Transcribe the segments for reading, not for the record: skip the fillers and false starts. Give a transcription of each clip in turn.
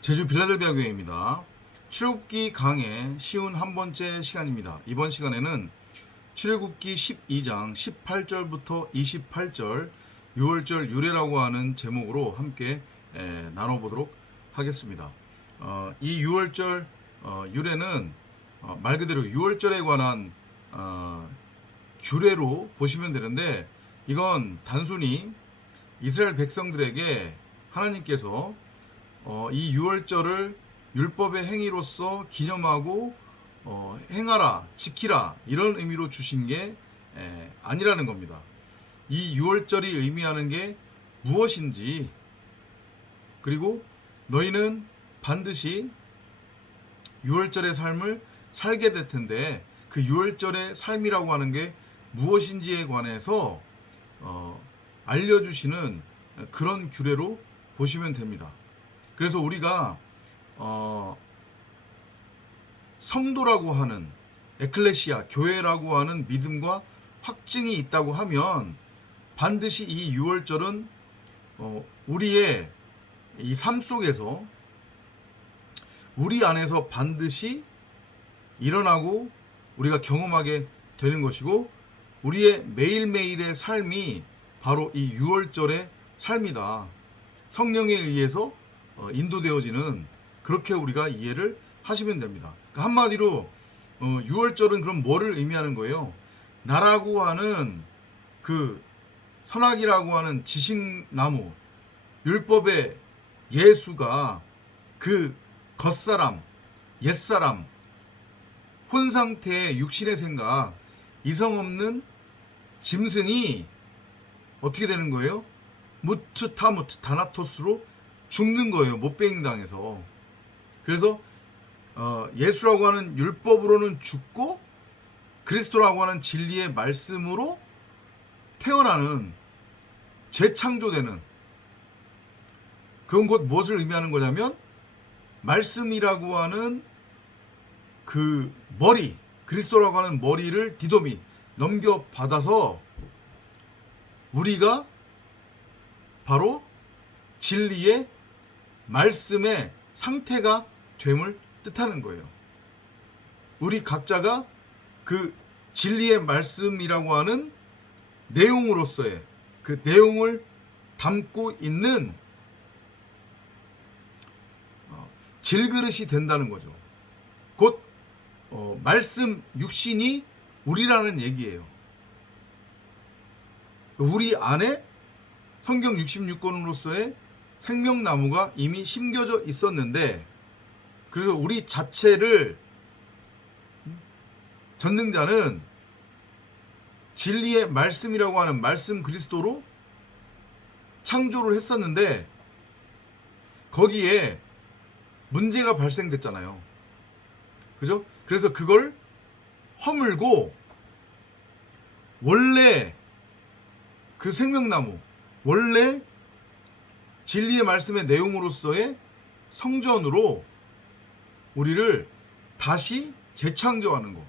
제주 빌라델비아 교회입니다. 출애굽기 강의 쉬운 한 번째 시간입니다. 이번 시간에는 출애굽기 12장 18절부터 28절 유월절 유래라고 하는 제목으로 함께 나눠보도록 하겠습니다. 이 유월절 유래는 말 그대로 유월절에 관한 규례로 보시면 되는데, 이건 단순히 이스라엘 백성들에게 하나님께서 이 유월절을 율법의 행위로서 기념하고 행하라, 지키라, 이런 의미로 주신 게 아니라는 겁니다. 이 유월절이 의미하는 게 무엇인지, 그리고 너희는 반드시 유월절의 삶을 살게 될 텐데 그 유월절의 삶이라고 하는 게 무엇인지에 관해서 알려주시는 그런 규례로 보시면 됩니다. 그래서 우리가 성도라고 하는 에클레시아, 교회라고 하는 믿음과 확증이 있다고 하면 반드시 이 유월절은 우리의 이 삶 속에서 우리 안에서 반드시 일어나고 우리가 경험하게 되는 것이고, 우리의 매일매일의 삶이 바로 이 유월절의 삶이다. 성령에 의해서 인도되어지는, 그렇게 우리가 이해를 하시면 됩니다. 그러니까 한마디로 유월절은 그럼 뭐를 의미하는 거예요? 나라고 하는 그 선악이라고 하는 지식나무, 율법의 예수가 그 겉사람, 옛사람, 혼상태의 육신의 생각, 이성 없는 짐승이 어떻게 되는 거예요? 무트 타무트 다나토스로 죽는 거예요. 못배임 당해서. 그래서 예수라고 하는 율법으로는 죽고 그리스도라고 하는 진리의 말씀으로 태어나는, 재창조되는, 그건 곧 무엇을 의미하는 거냐면 말씀이라고 하는 그 머리, 그리스도라고 하는 머리를 디도미 넘겨받아서 우리가 바로 진리의 말씀의 상태가 됨을 뜻하는 거예요. 우리 각자가 그 진리의 말씀이라고 하는 내용으로서의 그 내용을 담고 있는 질그릇이 된다는 거죠. 곧 말씀 육신이 우리라는 얘기예요. 우리 안에 성경 66권으로서의 생명나무가 이미 심겨져 있었는데, 그래서 우리 자체를 전능자는 진리의 말씀이라고 하는 말씀 그리스도로 창조를 했었는데, 거기에 문제가 발생됐잖아요. 그죠? 그래서 그걸 허물고 원래 그 생명나무, 원래 진리의 말씀의 내용으로서의 성전으로 우리를 다시 재창조하는 것,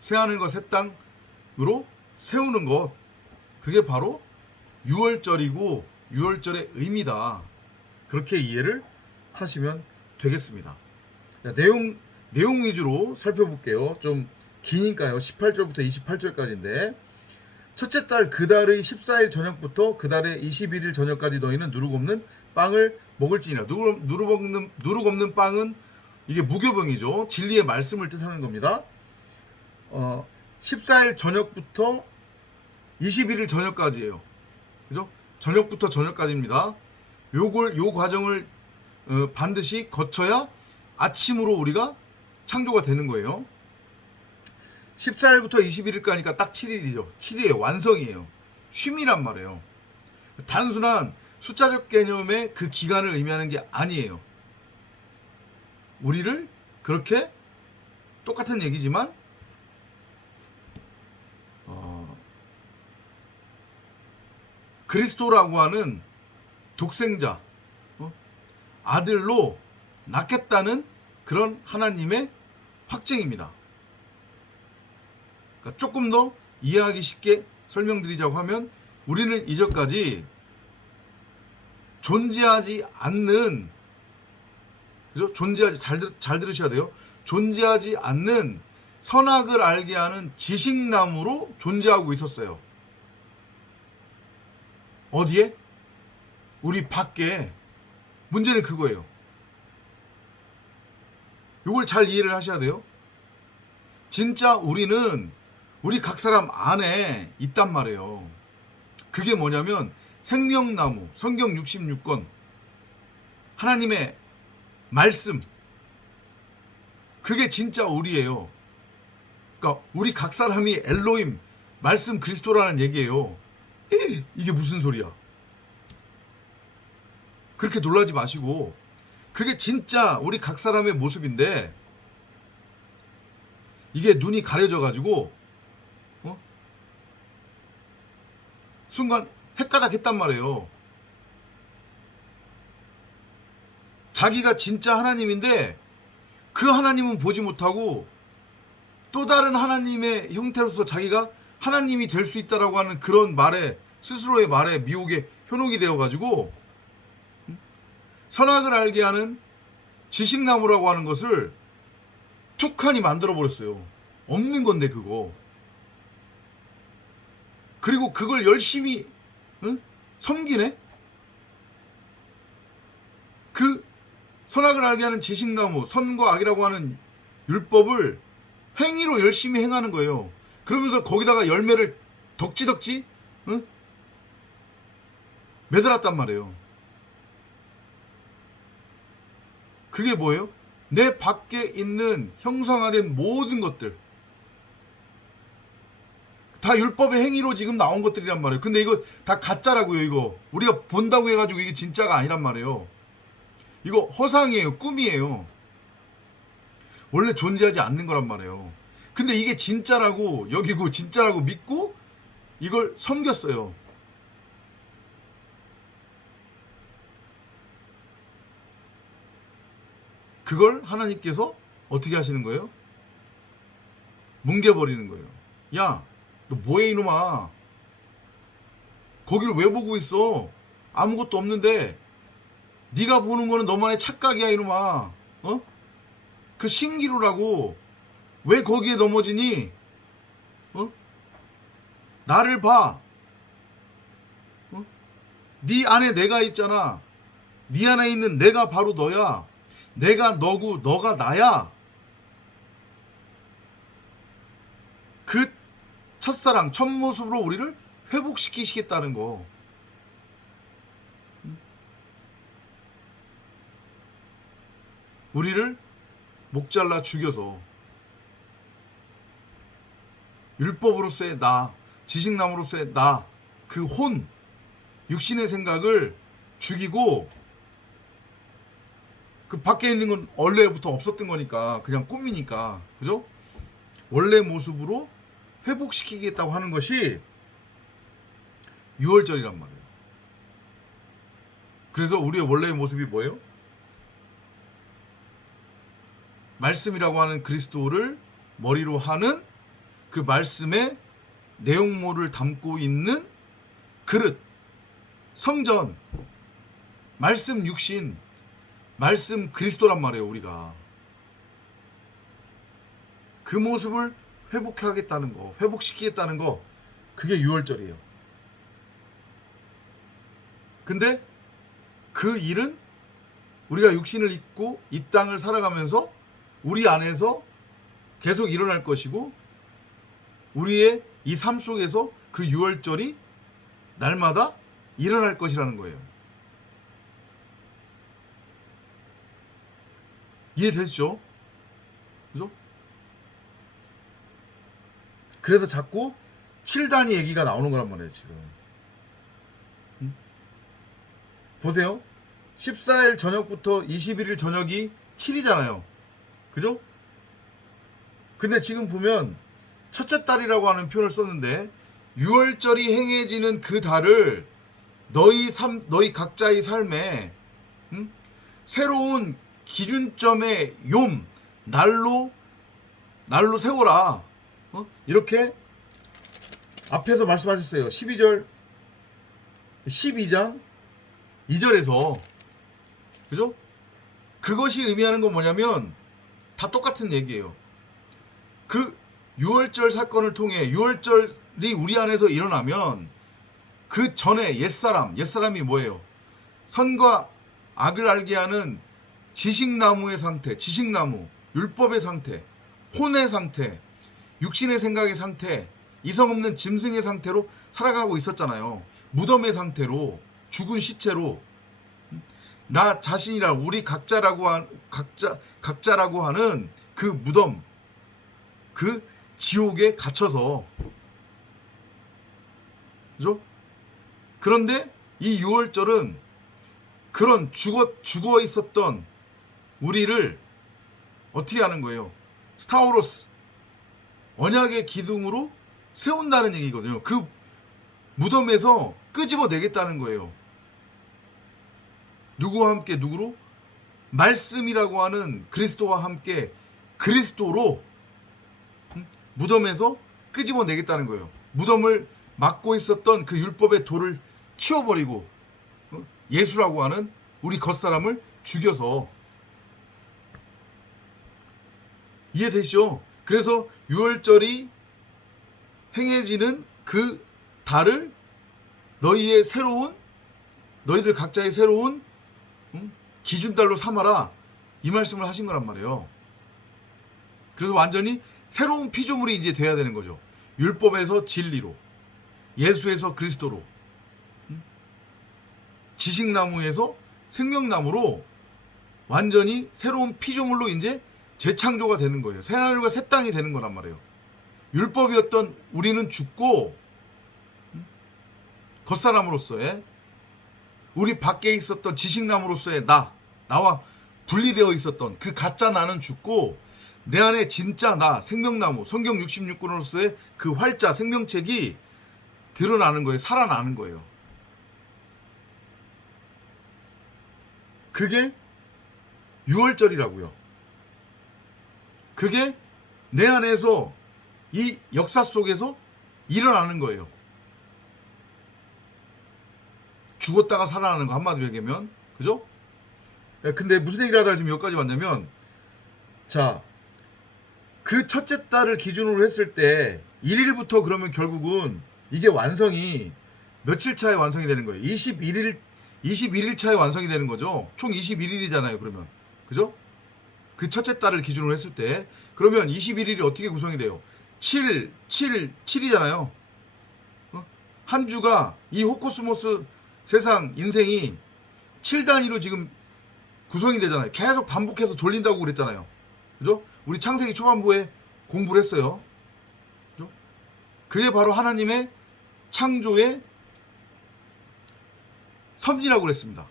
새하늘과 새 땅으로 세우는 것, 그게 바로 유월절이고 유월절의 의미다. 그렇게 이해를 하시면 되겠습니다. 자, 내용 위주로 살펴볼게요. 좀 기니까요. 18절부터 28절까지인데, 첫째 달 그 달의 14일 저녁부터 그 달의 21일 저녁까지 너희는 누룩 없는 빵을 먹을지니라. 누룩 없는 빵은 이게 무교병이죠. 진리의 말씀을 뜻하는 겁니다. 14일 저녁부터 21일 저녁까지예요. 그죠? 저녁부터 저녁까지입니다. 요 과정을 반드시 거쳐야 아침으로 우리가 창조가 되는 거예요. 14일부터 21일까지니까 딱 7일이죠. 7일의 완성이에요. 쉼이란 말이에요. 단순한 숫자적 개념의 그 기간을 의미하는 게 아니에요. 우리를 그렇게 똑같은 얘기지만 그리스도라고 하는 독생자, 아들로 낳겠다는 그런 하나님의 확증입니다. 그러니까 조금 더 이해하기 쉽게 설명드리자고 하면, 우리는 이전까지 존재하지 않는 그죠? 존재하지 잘 들으셔야 돼요. 존재하지 않는 선악을 알게 하는 지식나무로 존재하고 있었어요. 어디에? 우리 밖에. 문제는 그거예요. 이걸 잘 이해를 하셔야 돼요. 진짜 우리는 우리 각 사람 안에 있단 말이에요. 그게 뭐냐면 생명나무, 성경 66권, 하나님의 말씀, 그게 진짜 우리예요. 그러니까 우리 각 사람이 엘로힘, 말씀 그리스도라는 얘기예요. 이게 무슨 소리야? 그렇게 놀라지 마시고, 그게 진짜 우리 각 사람의 모습인데, 이게 눈이 가려져 가지고 순간 헷가닥했단 말이에요. 자기가 진짜 하나님인데 그 하나님은 보지 못하고 또 다른 하나님의 형태로서 자기가 하나님이 될 수 있다라고 하는 그런 말에, 스스로의 말에 미혹에 현혹이 되어가지고 선악을 알게 하는 지식나무라고 하는 것을 툭하니 만들어버렸어요. 없는 건데 그거. 그리고 그걸 열심히 섬기네? 그 선악을 알게 하는 지식나무, 선과 악이라고 하는 율법을 행위로 열심히 행하는 거예요. 그러면서 거기다가 열매를 덕지덕지 매달았단 말이에요. 그게 뭐예요? 내 밖에 있는 형상화된 모든 것들, 다 율법의 행위로 지금 나온 것들이란 말이에요. 근데 이거 다 가짜라고요. 이거 우리가 본다고 해가지고 이게 진짜가 아니란 말이에요. 이거 허상이에요. 꿈이에요. 원래 존재하지 않는 거란 말이에요. 근데 이게 진짜라고 여기고 진짜라고 믿고 이걸 섬겼어요. 그걸 하나님께서 어떻게 하시는 거예요? 뭉개버리는 거예요. 야, 너 뭐해 이놈아? 거기를 왜 보고 있어? 아무것도 없는데 네가 보는 거는 너만의 착각이야 이놈아. 그 신기루라고. 왜 거기에 넘어지니? 나를 봐. 네 안에 내가 있잖아. 네 안에 있는 내가 바로 너야. 내가 너고 너가 나야. 그 첫사랑, 첫 모습으로 우리를 회복시키시겠다는 거. 우리를 목 잘라 죽여서 율법으로서의 나, 지식나무로서의 나, 그 혼, 육신의 생각을 죽이고, 그 밖에 있는 건 원래부터 없었던 거니까, 그냥 꿈이니까, 그죠? 원래 모습으로 회복시키겠다고 하는 것이 유월절이란 말이에요. 그래서 우리의 원래의 모습이 뭐예요? 말씀이라고 하는 그리스도를 머리로 하는 그 말씀의 내용물을 담고 있는 그릇, 성전, 말씀 육신, 말씀 그리스도란 말이에요. 우리가 그 모습을 회복하겠다는 거, 회복시키겠다는 거, 그게 유월절이에요. 근데 그 일은 우리가 육신을 입고 이 땅을 살아가면서 우리 안에서 계속 일어날 것이고, 우리의 이 삶 속에서 그 유월절이 날마다 일어날 것이라는 거예요. 이해되시죠? 그죠? 그래서 자꾸 7단위 얘기가 나오는 거란 말이에요, 지금. 보세요. 14일 저녁부터 21일 저녁이 7이잖아요. 그죠? 근데 지금 보면 첫째 달이라고 하는 표현을 썼는데, 유월절이 행해지는 그 달을 너희 각자의 삶에 새로운 기준점의 날로 세워라. 이렇게 앞에서 말씀하셨어요. 12장 2절에서, 그죠? 그것이 의미하는 건 뭐냐면 다 똑같은 얘기예요. 그 유월절 사건을 통해 유월절이 우리 안에서 일어나면 그 전에 옛사람이 뭐예요? 선과 악을 알게 하는 지식나무의 상태, 지식나무, 율법의 상태, 혼의 상태, 육신의 생각의 상태, 이성 없는 짐승의 상태로 살아가고 있었잖아요. 무덤의 상태로, 죽은 시체로, 나 자신이라 우리 각자라고 하는 그 무덤, 그 지옥에 갇혀서, 그죠? 그런데 이 유월절은 그런 죽어 있었던 우리를 어떻게 하는 거예요? 스타우로스 언약의 기둥으로 세운다는 얘기거든요. 그 무덤에서 끄집어내겠다는 거예요. 누구와 함께? 누구로? 말씀이라고 하는 그리스도와 함께 그리스도로 무덤에서 끄집어내겠다는 거예요. 무덤을 막고 있었던 그 율법의 돌을 치워버리고 예수라고 하는 우리 겉사람을 죽여서. 이해되시죠? 그래서 유월절이 행해지는 그 달을 너희들 각자의 새로운 기준달로 삼아라, 이 말씀을 하신 거란 말이에요. 그래서 완전히 새로운 피조물이 이제 돼야 되는 거죠. 율법에서 진리로, 예수에서 그리스도로, 지식나무에서 생명나무로 완전히 새로운 피조물로 이제 재창조가 되는 거예요. 새하늘과 새 땅이 되는 거란 말이에요. 율법이었던 우리는 죽고 겉사람으로서의, 우리 밖에 있었던 지식나무로서의 나와 분리되어 있었던 그 가짜 나는 죽고 내 안에 진짜 나, 생명나무, 성경 66권으로서의 그 활자, 생명책이 드러나는 거예요. 살아나는 거예요. 그게 유월절이라고요. 그게 내 안에서 이 역사 속에서 일어나는 거예요. 죽었다가 살아나는 거, 한마디로 얘기하면. 그죠? 근데 무슨 얘기를 하다가 지금 여기까지 왔냐면, 자, 그 첫째 달을 기준으로 했을 때 1일부터 그러면 결국은 이게 완성이 며칠 차에 완성이 되는 거예요. 21일 차에 완성이 되는 거죠. 총 21일이잖아요. 그러면. 그죠? 그 첫째 달을 기준으로 했을 때 그러면 21일이 어떻게 구성이 돼요? 7이잖아요. 한 주가, 이 호코스모스 세상 인생이 7단위로 지금 구성이 되잖아요. 계속 반복해서 돌린다고 그랬잖아요. 그죠? 우리 창세기 초반부에 공부를 했어요. 그죠? 그게 바로 하나님의 창조의 섭리라고 그랬습니다.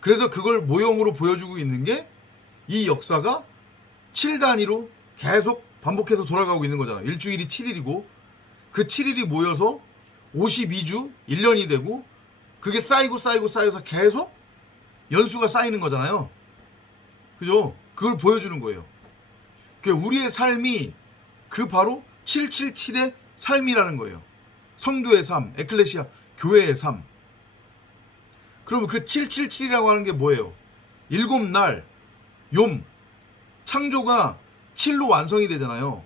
그래서 그걸 모형으로 보여주고 있는 게 이 역사가 7단위로 계속 반복해서 돌아가고 있는 거잖아요. 일주일이 7일이고 그 7일이 모여서 52주 1년이 되고 그게 쌓여서 계속 연수가 쌓이는 거잖아요. 그죠? 그걸 보여주는 거예요. 우리의 삶이 그 바로 777의 삶이라는 거예요. 성도의 삶, 에클레시아, 교회의 삶. 그러면 그 777이라고 하는 게 뭐예요? 7날 욤, 창조가 7로 완성이 되잖아요.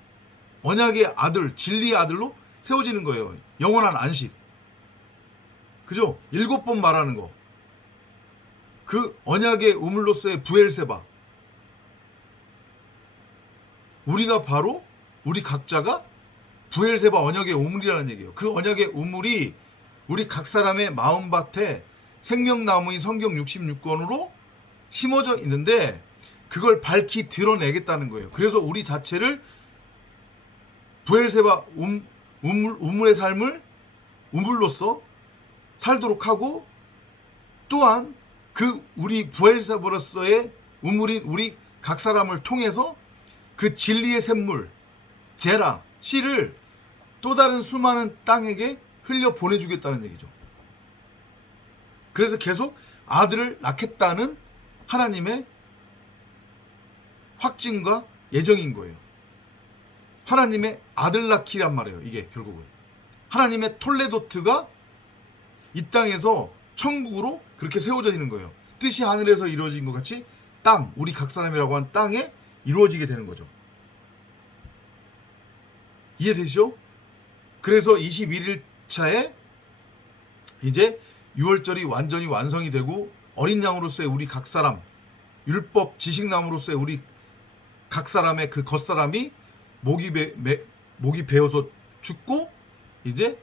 언약의 아들, 진리의 아들로 세워지는 거예요. 영원한 안식. 그죠? 7번 말하는 거. 그 언약의 우물로서의 부엘세바. 우리가 바로, 우리 각자가 부엘세바 언약의 우물이라는 얘기예요. 그 언약의 우물이 우리 각 사람의 마음밭에 생명나무인 성경 66권으로 심어져 있는데 그걸 밝히 드러내겠다는 거예요. 그래서 우리 자체를 부엘세바 우물의 삶을 우물로서 살도록 하고, 또한 그 우리 부엘세바로서의 우물인 우리 각 사람을 통해서 그 진리의 샘물, 제라, 씨를 또 다른 수많은 땅에게 흘려 보내주겠다는 얘기죠. 그래서 계속 아들을 낳겠다는 하나님의 확증과 예정인 거예요. 하나님의 아들 낳기란 말이에요. 이게 결국은 하나님의 톨레도트가 이 땅에서 천국으로 그렇게 세워져 있는 거예요. 뜻이 하늘에서 이루어진 것 같이 땅, 우리 각 사람이라고 하는 땅에 이루어지게 되는 거죠. 이해되시죠? 그래서 21일 차에 이제 유월절이 완전히 완성이 되고 어린 양으로서의 우리 각 사람, 율법 지식나무로서의 우리 각 사람의 그 겉사람이 목이 베어서 죽고 이제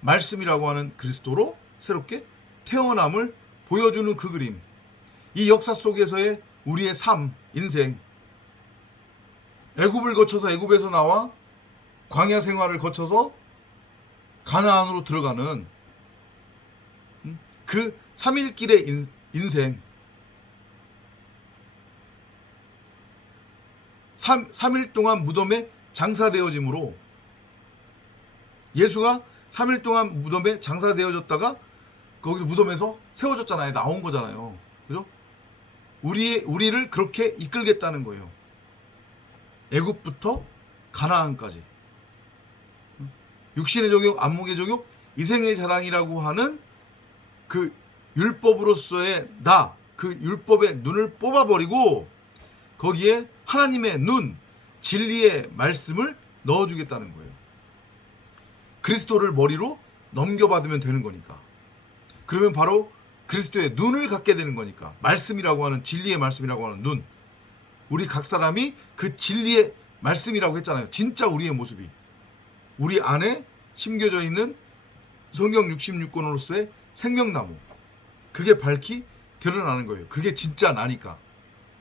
말씀이라고 하는 그리스도로 새롭게 태어남을 보여주는 그 그림. 이 역사 속에서의 우리의 삶, 인생. 애굽을 거쳐서 애굽에서 나와 광야 생활을 거쳐서 가나안으로 들어가는 그 3일길의 인생. 3일 동안 무덤에 장사되어짐으로 예수가 3일 동안 무덤에 장사되어졌다가 거기서 무덤에서 세워졌잖아요. 나온 거잖아요. 그죠? 우리를 그렇게 이끌겠다는 거예요. 애굽부터 가나안까지. 육신의 종욕, 안목의 종욕, 이생의 자랑이라고 하는 그 율법으로서의 그 율법의 눈을 뽑아버리고 거기에 하나님의 눈, 진리의 말씀을 넣어주겠다는 거예요. 그리스도를 머리로 넘겨받으면 되는 거니까. 그러면 바로 그리스도의 눈을 갖게 되는 거니까. 말씀이라고 하는, 진리의 말씀이라고 하는 눈. 우리 각 사람이 그 진리의 말씀이라고 했잖아요. 진짜 우리의 모습이. 우리 안에 심겨져 있는 성경 66권으로서의 생명나무. 그게 밝히 드러나는 거예요. 그게 진짜 나니까.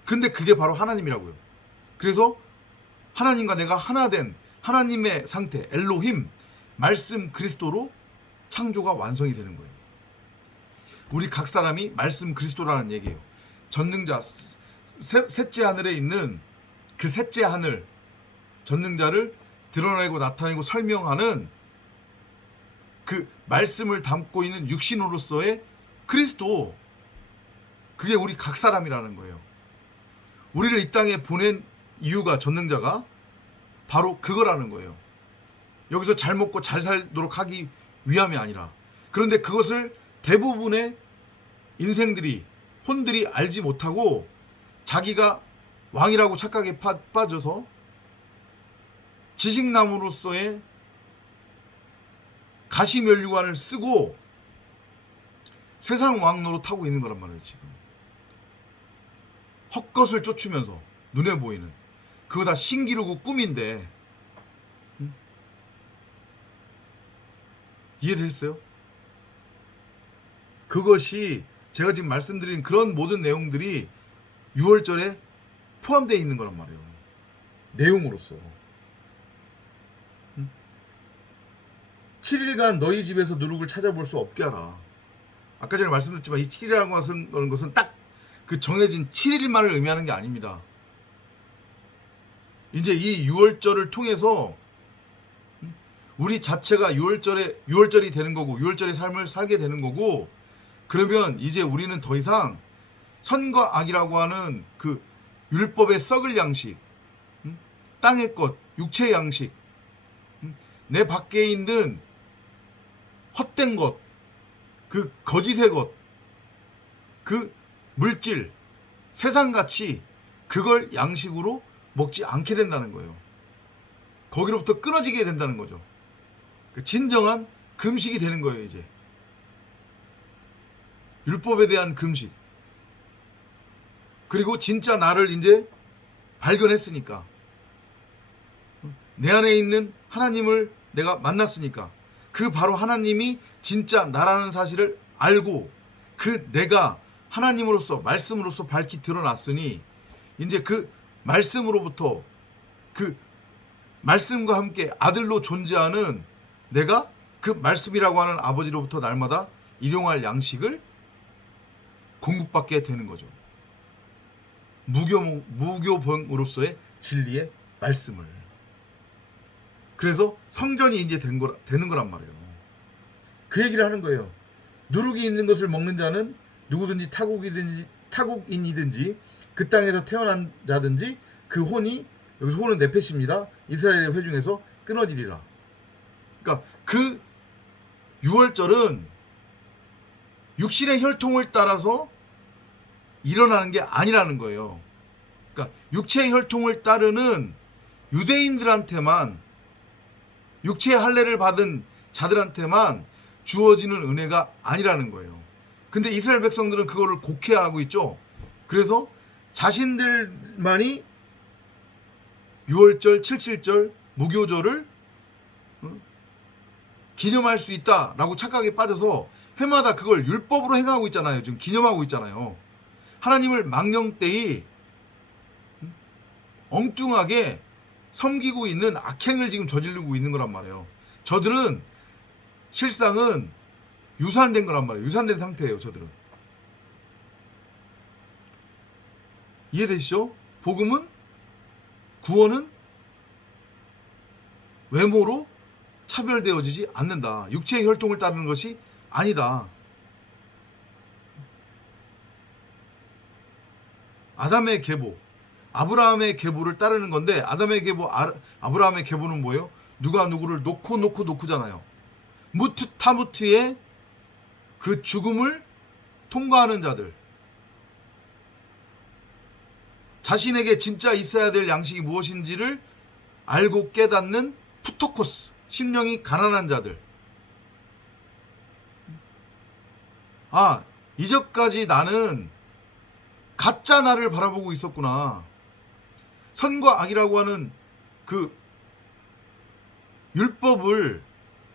근데 그게 바로 하나님이라고요. 그래서 하나님과 내가 하나 된 하나님의 상태, 엘로힘, 말씀 그리스도로 창조가 완성이 되는 거예요. 우리 각 사람이 말씀 그리스도라는 얘기예요. 전능자, 셋째 하늘에 있는 그 셋째 하늘, 전능자를 드러내고 나타내고 설명하는 그 말씀을 담고 있는 육신으로서의 그리스도. 그게 우리 각 사람이라는 거예요. 우리를 이 땅에 보낸 이유가, 전능자가 바로 그거라는 거예요. 여기서 잘 먹고 잘 살도록 하기 위함이 아니라. 그런데 그것을 대부분의 인생들이, 혼들이 알지 못하고 자기가 왕이라고 착각에 빠져서 지식나무로서의 가시면류관을 쓰고 세상 왕 노릇하고 있는 거란 말이에요. 지금 헛것을 쫓으면서 눈에 보이는 그거 다 신기루고 꿈인데. 이해되셨어요? 그것이 제가 지금 말씀드린 그런 모든 내용들이 6월절에 포함되어 있는 거란 말이에요. 내용으로서. 7일간 너희 집에서 누룩을 찾아볼 수 없게 하라. 아까 전에 말씀드렸지만 이 7일이라는 것은 딱 그 정해진 7일만을 의미하는 게 아닙니다. 이제 이 6월절을 통해서 우리 자체가 6월절이 되는 거고 6월절의 삶을 살게 되는 거고, 그러면 이제 우리는 더 이상 선과 악이라고 하는 그 율법의 썩을 양식, 땅의 것, 육체의 양식, 내 밖에 있는 헛된 것, 그 거짓의 것, 그 물질, 세상같이 그걸 양식으로 먹지 않게 된다는 거예요. 거기로부터 끊어지게 된다는 거죠. 진정한 금식이 되는 거예요. 이제 율법에 대한 금식. 그리고 진짜 나를 이제 발견했으니까, 내 안에 있는 하나님을 내가 만났으니까, 그 바로 하나님이 진짜 나라는 사실을 알고 그 내가 하나님으로서 말씀으로서 밝히 드러났으니, 이제 그 말씀으로부터, 그 말씀과 함께 아들로 존재하는 내가 그 말씀이라고 하는 아버지로부터 날마다 일용할 양식을 공급받게 되는 거죠. 무교병으로서의 진리의 말씀을. 그래서 성전이 이제 되는 거란 말이에요. 그 얘기를 하는 거예요. 누룩이 있는 것을 먹는 자는 누구든지 타국인이든지 그 땅에서 태어난 자든지 그 혼이, 여기서 혼은 네페시입니다. 이스라엘의 회중에서 끊어지리라. 그러니까 그 6월절은 육신의 혈통을 따라서 일어나는 게 아니라는 거예요. 그러니까 육체의 혈통을 따르는 유대인들한테만, 육체의 할례를 받은 자들한테만 주어지는 은혜가 아니라는 거예요. 근데 이스라엘 백성들은 그거를 곡해하고 있죠. 그래서 자신들만이 유월절, 칠칠절, 무교절을 기념할 수 있다라고 착각에 빠져서 해마다 그걸 율법으로 행하고 있잖아요. 지금 기념하고 있잖아요. 하나님을 망령되이 엉뚱하게 섬기고 있는 악행을 지금 저지르고 있는 거란 말이에요. 저들은 실상은 유산된 거란 말이에요. 유산된 상태예요. 저들은. 이해되시죠? 복음은, 구원은 외모로 차별되어지지 않는다. 육체의 혈통을 따르는 것이 아니다. 아담의 계보, 아브라함의 계보를 따르는 건데, 아담의 계보, 아브라함의 계보는 뭐예요? 누가 누구를 놓고잖아요. 무트 타무트의 그 죽음을 통과하는 자들, 자신에게 진짜 있어야 될 양식이 무엇인지를 알고 깨닫는 푸토코스, 심령이 가난한 자들. 아, 이전까지 나는 가짜 나를 바라보고 있었구나. 선과 악이라고 하는 그 율법을,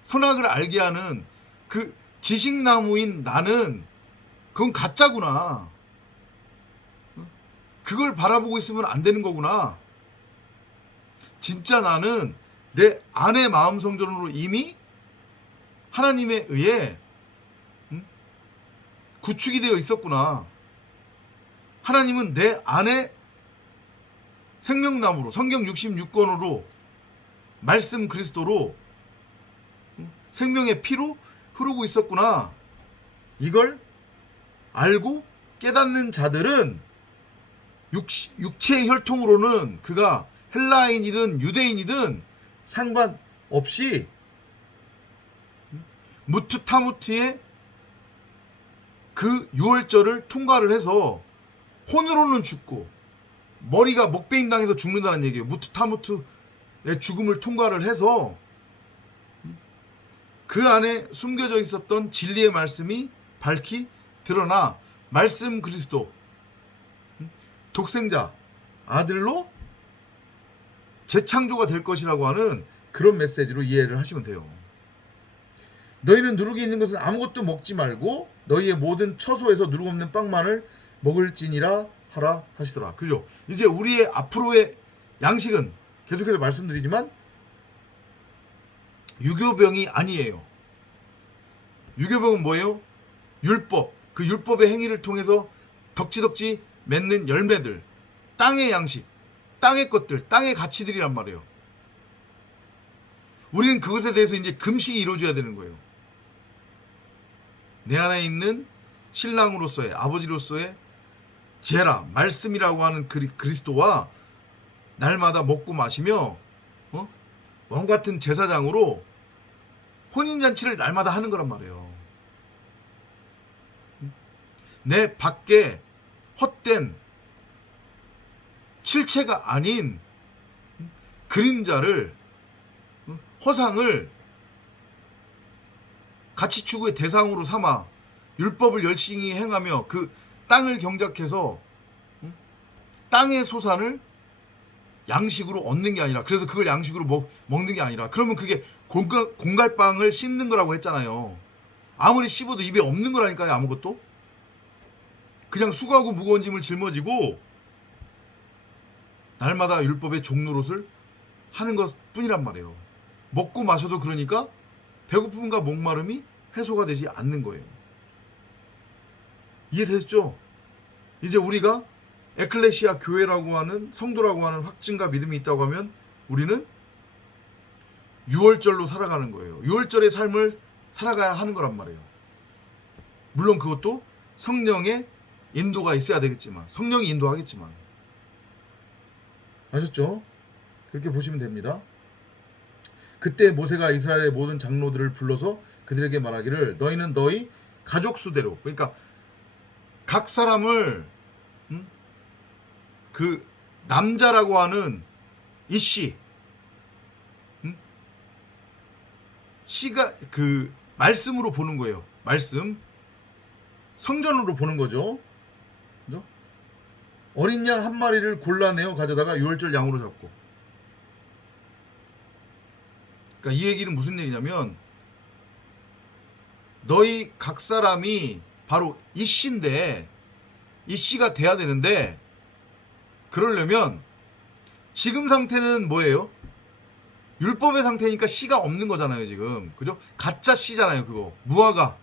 선악을 알게 하는 그 지식나무인 나는 그건 가짜구나. 그걸 바라보고 있으면 안 되는 거구나. 진짜 나는 내 안의 마음 성전으로 이미 하나님에 의해 구축이 되어 있었구나. 하나님은 내 안에 생명나무로, 성경 66권으로, 말씀 그리스도로, 생명의 피로 흐르고 있었구나. 이걸 알고 깨닫는 자들은 육체의 혈통으로는 그가 헬라인이든 유대인이든 상관없이 무트타무트의 그 유월절을 통과를 해서 혼으로는 죽고 머리가 먹배임 당해서 죽는다는 얘기예요. 무트타무트의 죽음을 통과를 해서 그 안에 숨겨져 있었던 진리의 말씀이 밝히 드러나 말씀 그리스도, 독생자 아들로 재창조가 될 것이라고 하는 그런 메시지로 이해를 하시면 돼요. 너희는 누룩이 있는 것은 아무것도 먹지 말고 너희의 모든 처소에서 누룩 없는 빵만을 먹을지니라 하라 하시더라. 그죠? 이제 우리의 앞으로의 양식은 계속해서 말씀드리지만 유교병이 아니에요. 유교병은 뭐예요? 율법. 그 율법의 행위를 통해서 덕지덕지 맺는 열매들, 땅의 양식, 땅의 것들, 땅의 가치들이란 말이에요. 우리는 그것에 대해서 이제 금식이 이루어져야 되는 거예요. 내 안에 있는 신랑으로서의, 아버지로서의 제라, 말씀이라고 하는 그리스도와 날마다 먹고 마시며 왕 같은 제사장으로 혼인잔치를 날마다 하는 거란 말이에요. 내 밖에 헛된 실체가 아닌 그림자를, 허상을 가치 추구의 대상으로 삼아 율법을 열심히 행하며 그 땅을 경작해서 땅의 소산을 양식으로 얻는 게 아니라, 그래서 그걸 양식으로 먹는 게 아니라, 그러면 그게 공갈빵을 씹는 거라고 했잖아요. 아무리 씹어도 입에 없는 거라니까요. 아무것도 그냥 수고하고 무거운 짐을 짊어지고 날마다 율법의 종노릇을 하는 것 뿐이란 말이에요. 먹고 마셔도 그러니까 배고픔과 목마름이 해소가 되지 않는 거예요. 이해되셨죠? 이제 우리가 에클레시아 교회라고 하는, 성도라고 하는 확증과 믿음이 있다고 하면 우리는 유월절로 살아가는 거예요. 유월절의 삶을 살아가야 하는 거란 말이에요. 물론 그것도 성령의 인도가 있어야 되겠지만, 성령이 인도하겠지만. 아셨죠? 그렇게 보시면 됩니다. 그때 모세가 이스라엘의 모든 장로들을 불러서 그들에게 말하기를 너희는 너희 가족 수대로, 그러니까 각 사람을 그 남자라고 하는 이 씨, 씨가 그 말씀으로 보는 거예요. 말씀, 성전으로 보는 거죠. 그죠? 어린 양 한 마리를 골라내어 가져다가 유월절 양으로 잡고. 그러니까 이 얘기는 무슨 얘기냐면, 너희 각 사람이 바로 이 씨인데, 이 씨가 돼야 되는데, 그러려면 지금 상태는 뭐예요? 율법의 상태니까 씨가 없는 거잖아요, 지금. 그죠? 가짜 씨잖아요, 그거. 무화과.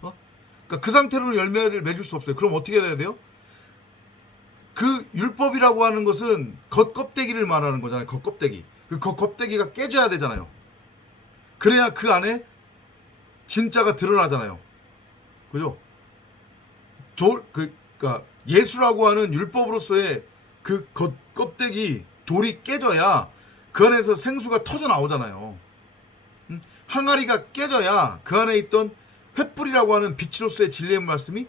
그러니까 그 상태로는 열매를 맺을 수 없어요. 그럼 어떻게 해야 돼요? 그 율법이라고 하는 것은 겉껍데기를 말하는 거잖아요. 겉껍데기. 그 겉껍데기가 깨져야 되잖아요. 그래야 그 안에 진짜가 드러나잖아요. 그죠? 그러니까 예수라고 하는 율법으로서의 그 겉껍데기 돌이 깨져야 그 안에서 생수가 터져 나오잖아요. 항아리가 깨져야 그 안에 있던 횃불이라고 하는 빛으로서의 진리의 말씀이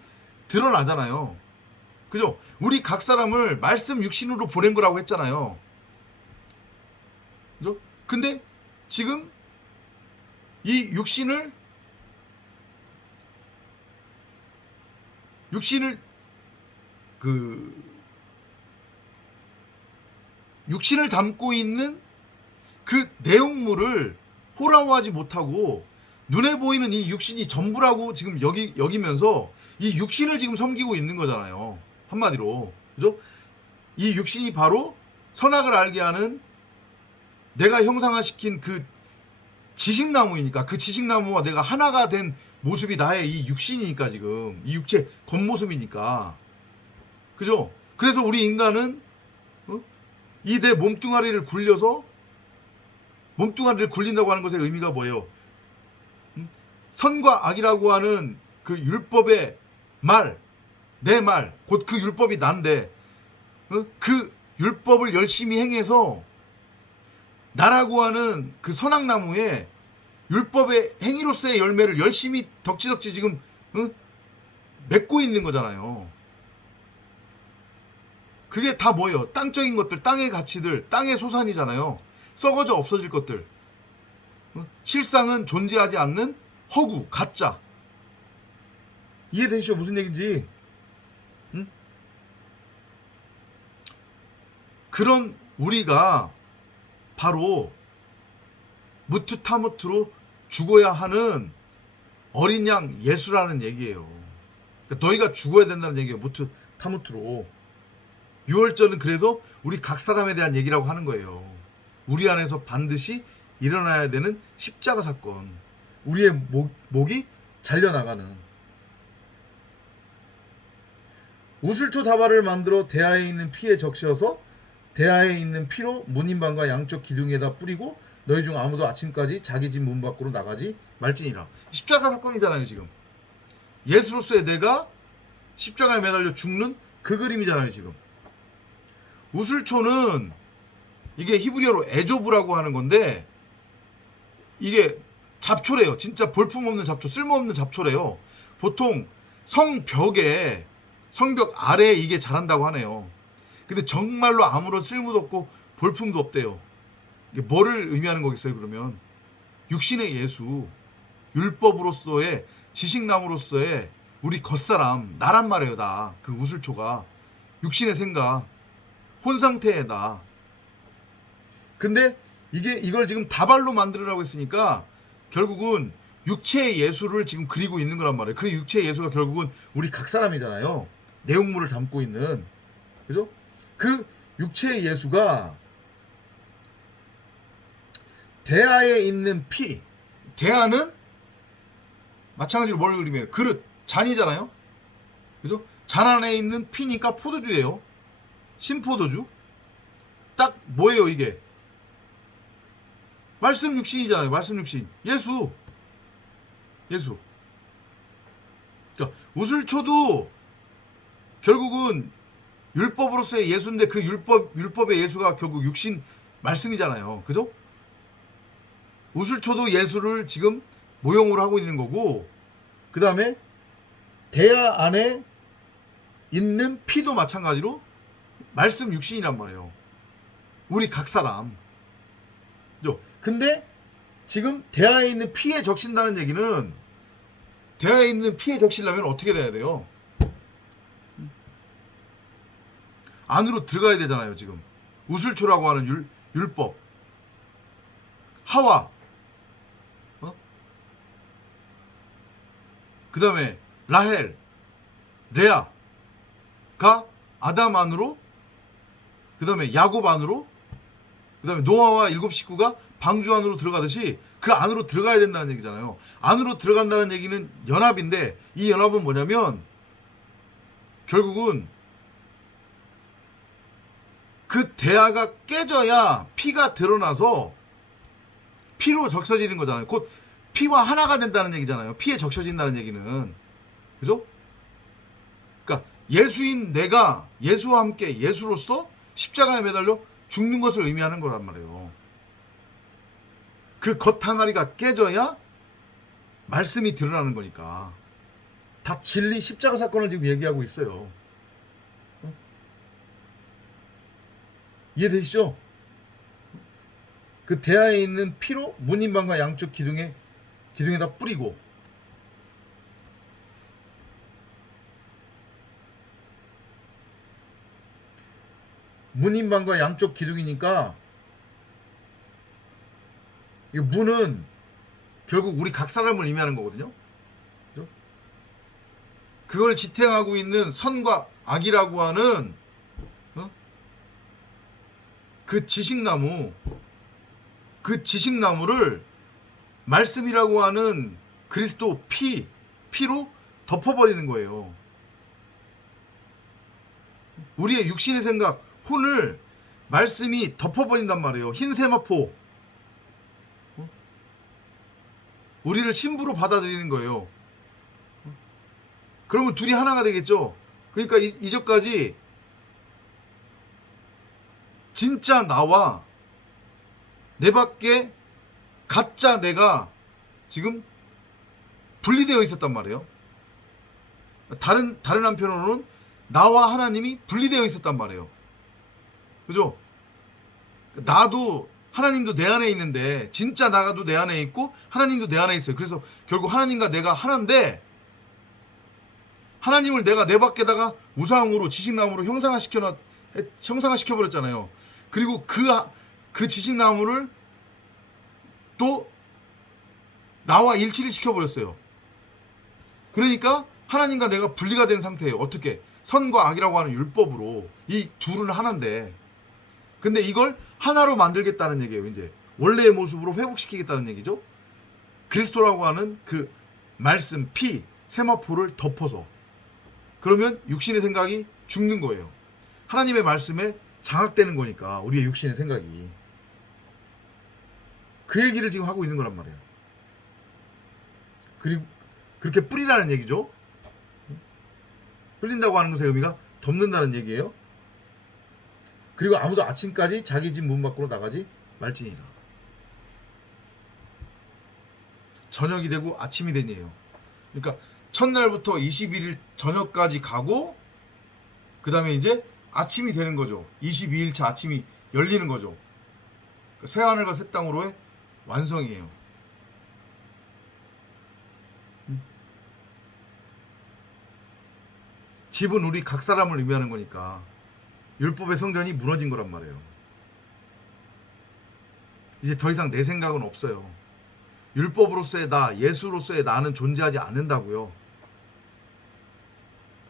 드러나잖아요. 그죠? 우리 각 사람을 말씀 육신으로 보낸 거라고 했잖아요. 그죠? 근데 지금 이 육신을 육신을 담고 있는 그 내용물을 호라워하지 못하고 눈에 보이는 이 육신이 전부라고 지금 여기면서 이 육신을 지금 섬기고 있는 거잖아요. 한마디로. 그죠? 이 육신이 바로 선악을 알게 하는 내가 형상화시킨 그 지식나무이니까, 그 지식나무와 내가 하나가 된 모습이 나의 이 육신이니까, 지금 이 육체 겉모습이니까. 그죠? 그래서 우리 인간은 이 내 몸뚱아리를 굴려서, 몸뚱아리를 굴린다고 하는 것의 의미가 뭐예요? 선과 악이라고 하는 그 율법의 말, 내 말, 곧 그 율법이 난데, 그 율법을 열심히 행해서 나라고 하는 그 선악나무에 율법의 행위로서의 열매를 열심히 덕지덕지 지금 맺고 있는 거잖아요. 그게 다 뭐예요? 땅적인 것들, 땅의 가치들, 땅의 소산이잖아요. 썩어져 없어질 것들. 실상은 존재하지 않는 허구, 가짜. 이해되시죠? 무슨 얘기인지. 그런 우리가 바로 무트타무트로 죽어야 하는 어린 양 예수라는 얘기예요. 그러니까 너희가 죽어야 된다는 얘기예요. 무트타무트로. 유월절은 그래서 우리 각 사람에 대한 얘기라고 하는 거예요. 우리 안에서 반드시 일어나야 되는 십자가 사건. 우리의 목이 잘려나가는. 우슬초 다발을 만들어 대하에 있는 피에 적셔서 대하에 있는 피로 문인방과 양쪽 기둥에다 뿌리고 너희 중 아무도 아침까지 자기 집 문 밖으로 나가지 말지니라. 십자가 사건이잖아요, 지금. 예수로서의 내가 십자가에 매달려 죽는 그 그림이잖아요, 지금. 우슬초는 이게 히브리어로 에조브라고 하는 건데, 이게 잡초래요. 진짜 볼품없는 잡초, 쓸모없는 잡초래요. 보통 성벽 아래에 이게 자란다고 하네요. 근데 정말로 아무런 쓸모도 없고 볼품도 없대요. 이게 뭐를 의미하는 거겠어요, 그러면? 육신의 예수, 율법으로서의, 지식나무로서의 우리 겉사람, 나란 말이에요, 나. 그 우슬초가. 육신의 생각, 혼상태의 나. 근데 이걸 지금 다발로 만들으라고 했으니까 결국은 육체의 예수를 지금 그리고 있는 거란 말이에요. 그 육체의 예수가 결국은 우리 각 사람이잖아요. 내용물을 담고 있는. 그죠? 그 육체의 예수가 대하에 있는 피. 대하는 마찬가지로 뭘 그리면 그릇, 잔이잖아요. 그죠? 잔 안에 있는 피니까 포도주예요. 신포도주. 딱 뭐예요, 이게? 말씀 육신이잖아요. 말씀 육신. 예수. 그러니까 우슬초도 결국은 율법으로서의 예수인데 그 율법의 예수가 결국 육신 말씀이잖아요. 그죠? 우슬초도 예수를 지금 모형으로 하고 있는 거고, 그 다음에 대야 안에 있는 피도 마찬가지로 말씀 육신이란 말이에요. 우리 각 사람. 근데 지금 대하에 있는 피에 적신다는 얘기는, 대하에 있는 피에 적시려면 어떻게 돼야 돼요? 안으로 들어가야 되잖아요. 지금 우슬초라고 하는 율법, 하와, 그 다음에 라헬, 레아가 아담 안으로, 그 다음에 야곱 안으로, 그 다음에 노아와 7 식구가 방주 안으로 들어가듯이 그 안으로 들어가야 된다는 얘기잖아요. 안으로 들어간다는 얘기는 연합인데, 이 연합은 뭐냐면 결국은 그 대하가 깨져야 피가 드러나서 피로 적셔지는 거잖아요. 곧 피와 하나가 된다는 얘기잖아요. 피에 적셔진다는 얘기는. 그죠? 그러니까 예수인 내가 예수와 함께 예수로서 십자가에 매달려 죽는 것을 의미하는 거란 말이에요. 그 겉항아리가 깨져야 말씀이 드러나는 거니까. 다 진리 십자가 사건을 지금 얘기하고 있어요. 이해되시죠? 그 대하에 있는 피로 문인방과 양쪽 기둥에다 뿌리고, 문인방과 양쪽 기둥이니까 이 문은 결국 우리 각 사람을 의미하는 거거든요. 그죠? 그걸 지탱하고 있는 선과 악이라고 하는 그 지식나무를 말씀이라고 하는 그리스도 피로 덮어버리는 거예요. 우리의 육신의 생각, 혼을 말씀이 덮어버린단 말이에요. 흰 세마포. 우리를 신부로 받아들이는 거예요. 그러면 둘이 하나가 되겠죠. 그러니까 이전까지 진짜 나와 내 밖에 가짜 내가 지금 분리되어 있었단 말이에요. 다른 한편으로는 나와 하나님이 분리되어 있었단 말이에요. 그죠? 나도 하나님도 내 안에 있는데, 진짜 나가도 내 안에 있고 하나님도 내 안에 있어요. 그래서 결국 하나님과 내가 하나인데, 하나님을 내가 내 밖에다가 우상으로, 지식나무로 형상화시켜버렸잖아요. 그리고 그 지식나무를 또 나와 일치를 시켜버렸어요. 그러니까 하나님과 내가 분리가 된 상태예요. 어떻게? 선과 악이라고 하는 율법으로. 이 둘은 하나인데, 근데 이걸 하나로 만들겠다는 얘기예요. 이제 원래의 모습으로 회복시키겠다는 얘기죠. 그리스도라고 하는 그 말씀, 피, 세마포를 덮어서. 그러면 육신의 생각이 죽는 거예요. 하나님의 말씀에 장악되는 거니까, 우리의 육신의 생각이. 그 얘기를 지금 하고 있는 거란 말이에요. 그리고 그렇게 뿌리라는 얘기죠. 뿌린다고 하는 것의 의미가 덮는다는 얘기예요. 그리고 아무도 아침까지 자기 집 문 밖으로 나가지 말지니라. 저녁이 되고 아침이 되니에요. 그러니까 첫날부터 21일 저녁까지 가고, 그 다음에 이제 아침이 되는 거죠. 22일차 아침이 열리는 거죠. 새하늘과 새 땅으로의 완성이에요. 집은 우리 각 사람을 의미하는 거니까 율법의 성전이 무너진 거란 말이에요. 이제 더 이상 내 생각은 없어요. 율법으로서의 나, 예수로서의 나는 존재하지 않는다고요.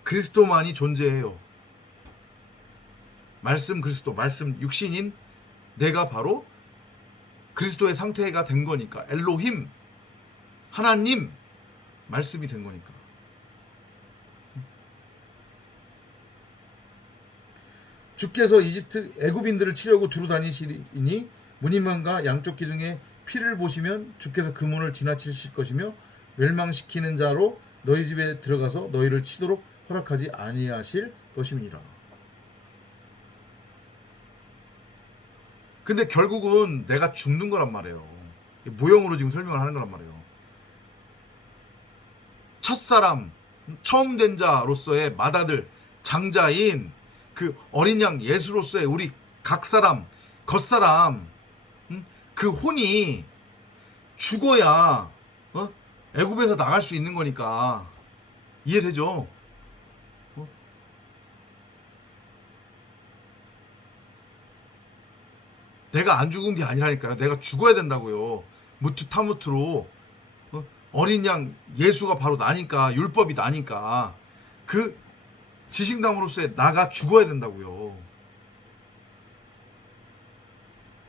그리스도만이 존재해요. 말씀 그리스도, 말씀 육신인 내가 바로 그리스도의 상태가 된 거니까. 엘로힘, 하나님, 말씀이 된 거니까. 주께서 애굽인들을 치려고 두루 다니시니 문인방과 양쪽 기둥에 피를 보시면 주께서 그 문을 지나치실 것이며 멸망시키는 자로 너희 집에 들어가서 너희를 치도록 허락하지 아니하실 것임이니라. 근데 결국은 내가 죽는 거란 말이에요. 모형으로 지금 설명을 하는 거란 말이에요. 첫사람, 처음 된 자로서의 맏아들, 장자인 그 어린 양 예수로서의 우리 각 사람 겉사람 그 혼이 죽어야 애굽에서 나갈 수 있는 거니까. 이해되죠? 내가 안 죽은 게 아니라니까요. 내가 죽어야 된다고요. 무투타무트로. 어린 양 예수가 바로 나니까, 율법이 나니까 그 지식담으로서의 나가 죽어야 된다고요.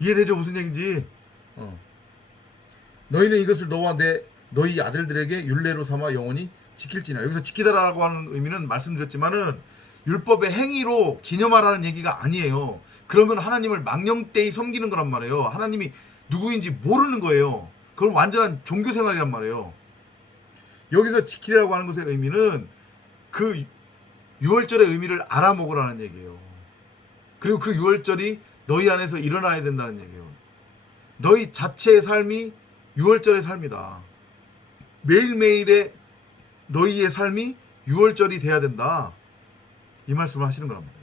이해되죠? 무슨 얘기인지. 너희는 이것을 너와 너희 아들들에게 율례로 삼아 영원히 지킬지니라. 여기서 지키다라고 하는 의미는 말씀드렸지만은 율법의 행위로 기념하라는 얘기가 아니에요. 그러면 하나님을 망령되이 섬기는 거란 말이에요. 하나님이 누구인지 모르는 거예요. 그럼 완전한 종교생활이란 말이에요. 여기서 지키라고 하는 것의 의미는 그 유월절의 의미를 알아먹으라는 얘기예요. 그리고 그 유월절이 너희 안에서 일어나야 된다는 얘기예요. 너희 자체의 삶이 유월절의 삶이다. 매일매일의 너희의 삶이 유월절이 돼야 된다. 이 말씀을 하시는 거랍니다.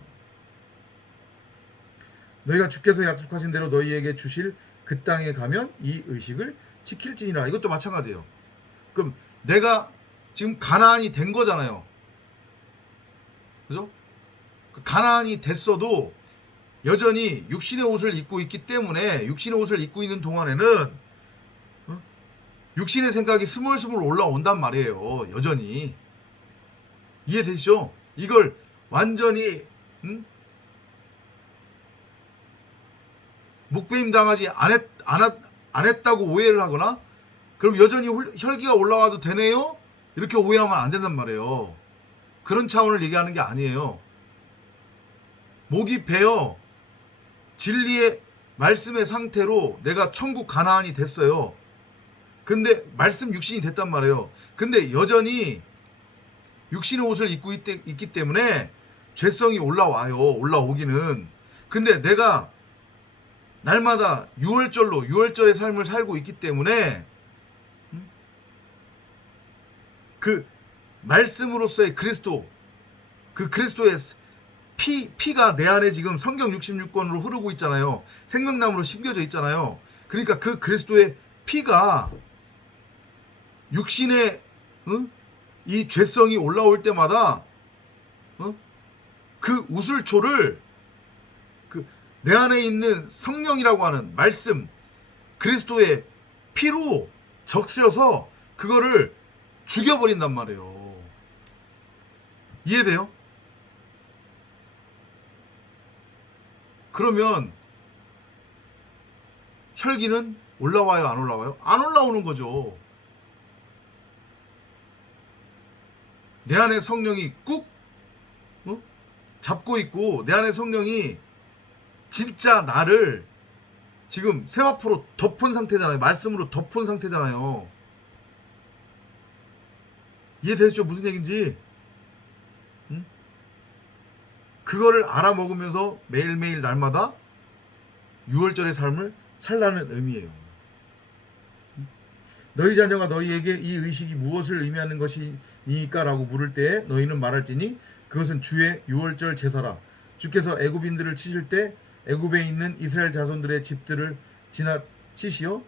너희가 주께서 약속하신 대로 너희에게 주실 그 땅에 가면 이 의식을 지킬지니라. 이것도 마찬가지예요. 그럼 내가 지금 가나안이 된 거잖아요. 그죠? 가나안이 됐어도 여전히 육신의 옷을 입고 있기 때문에 육신의 옷을 입고 있는 동안에는 육신의 생각이 스물스물 올라온단 말이에요. 여전히. 이해되시죠? 이걸 완전히 목배임 당하지 안 했다고 오해를 하거나 그럼 여전히 혈기가 올라와도 되네요? 이렇게 오해하면 안 된단 말이에요. 그런 차원을 얘기하는 게 아니에요. 목이 베어 진리의 말씀의 상태로 내가 천국 가나안이 됐어요. 근데 말씀 육신이 됐단 말이에요. 근데 여전히 육신의 옷을 입고 있기 때문에 죄성이 올라와요. 올라오기는. 근데 내가 날마다 유월절의 삶을 살고 있기 때문에 그 말씀으로서의 그리스도, 그 그리스도의 피가 내 안에 지금 성경 66권으로 흐르고 있잖아요. 생명나무로 심겨져 있잖아요. 그러니까 그 그리스도의 피가 육신의 이 죄성이 올라올 때마다 그 우슬초를 그 내 안에 있는 성령이라고 하는 말씀 그리스도의 피로 적셔서 그거를 죽여버린단 말이에요. 이해돼요? 그러면 혈기는 올라와요, 안 올라와요? 안 올라오는 거죠. 내 안에 성령이 꾹 잡고 있고 내 안에 성령이 진짜 나를 지금 세마포로 덮은 상태잖아요. 말씀으로 덮은 상태잖아요. 이해되시죠? 무슨 얘기인지. 그거를 알아먹으면서 매일매일 날마다 유월절의 삶을 살라는 의미예요. 너희 자녀가 너희에게 이 의식이 무엇을 의미하는 것이니까 라고 물을 때에 너희는 말할지니 그것은 주의 유월절 제사라. 주께서 애굽인들을 치실 때 애굽에 있는 이스라엘 자손들의 집들을 지나치시어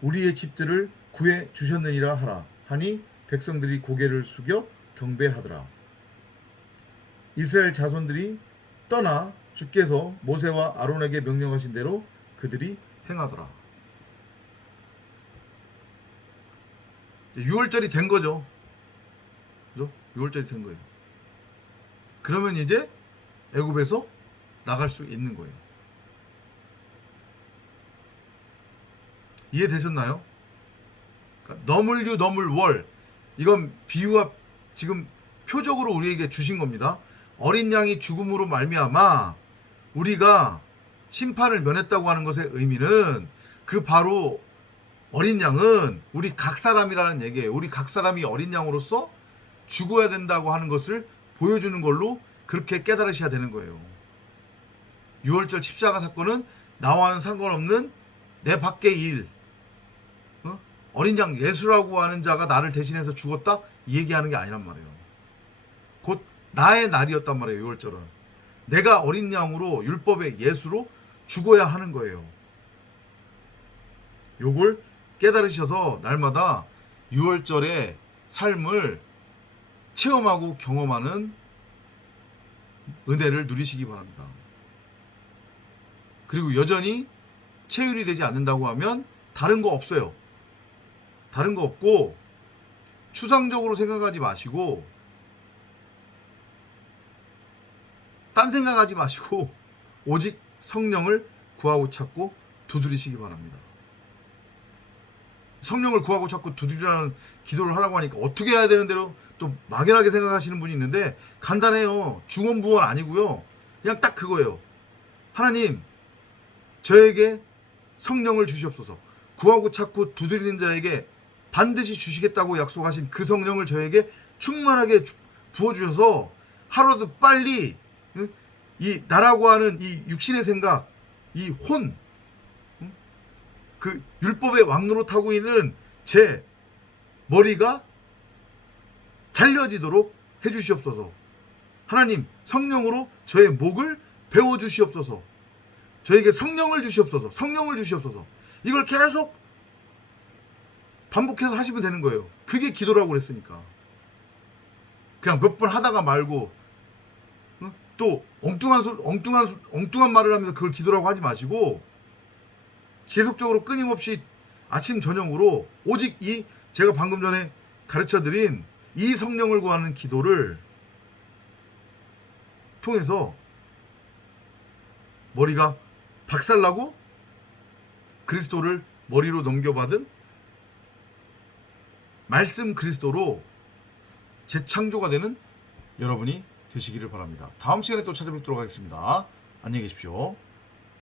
우리의 집들을 구해 주셨느니라 하라 하니 백성들이 고개를 숙여 경배하더라. 이스라엘 자손들이 떠나 주께서 모세와 아론에게 명령하신 대로 그들이 행하더라. 유월절이 된 거죠. 그죠? 유월절이 된 거예요. 그러면 이제 애굽에서 나갈 수 있는 거예요. 이해되셨나요? 그러니까 너물유 너물월 이건 비유가 지금 표적으로 우리에게 주신 겁니다. 어린 양이 죽음으로 말미암아 우리가 심판을 면했다고 하는 것의 의미는 그 바로 어린 양은 우리 각 사람이라는 얘기예요. 우리 각 사람이 어린 양으로서 죽어야 된다고 하는 것을 보여주는 걸로 그렇게 깨달으셔야 되는 거예요. 유월절 십자가 사건은 나와는 상관없는 내 밖의 일, 어린 양 예수라고 하는 자가 나를 대신해서 죽었다 이 얘기하는 게 아니란 말이에요. 곧 나의 날이었단 말이에요. 유월절은. 내가 어린 양으로 율법의 예수로 죽어야 하는 거예요. 요걸 깨달으셔서 날마다 유월절의 삶을 체험하고 경험하는 은혜를 누리시기 바랍니다. 그리고 여전히 체휼이 되지 않는다고 하면 다른 거 없어요. 다른 거 없고 추상적으로 생각하지 마시고 딴 생각하지 마시고 오직 성령을 구하고 찾고 두드리시기 바랍니다. 성령을 구하고 찾고 두드리라는 기도를 하라고 하니까 어떻게 해야 되는 대로 또 막연하게 생각하시는 분이 있는데 간단해요. 중언부언 아니고요. 그냥 딱 그거예요. 하나님, 저에게 성령을 주시옵소서. 구하고 찾고 두드리는 자에게 반드시 주시겠다고 약속하신 그 성령을 저에게 충만하게 부어주셔서 하루라도 빨리 이 나라고 하는 이 육신의 생각, 이 혼, 그 율법의 왕노릇하고 있는 제 머리가 잘려지도록 해주시옵소서. 하나님, 성령으로 저의 목을 베어주시옵소서. 저에게 성령을 주시옵소서. 성령을 주시옵소서. 이걸 계속 반복해서 하시면 되는 거예요. 그게 기도라고 그랬으니까. 그냥 몇 번 하다가 말고 또 엉뚱한 말을 하면서 그걸 기도라고 하지 마시고 지속적으로 끊임없이 아침 저녁으로 오직 이 제가 방금 전에 가르쳐드린 이 성령을 구하는 기도를 통해서 머리가 박살나고 그리스도를 머리로 넘겨받은 말씀 그리스도로 재창조가 되는 여러분이 되시기를 바랍니다. 다음 시간에 또 찾아뵙도록 하겠습니다. 안녕히 계십시오.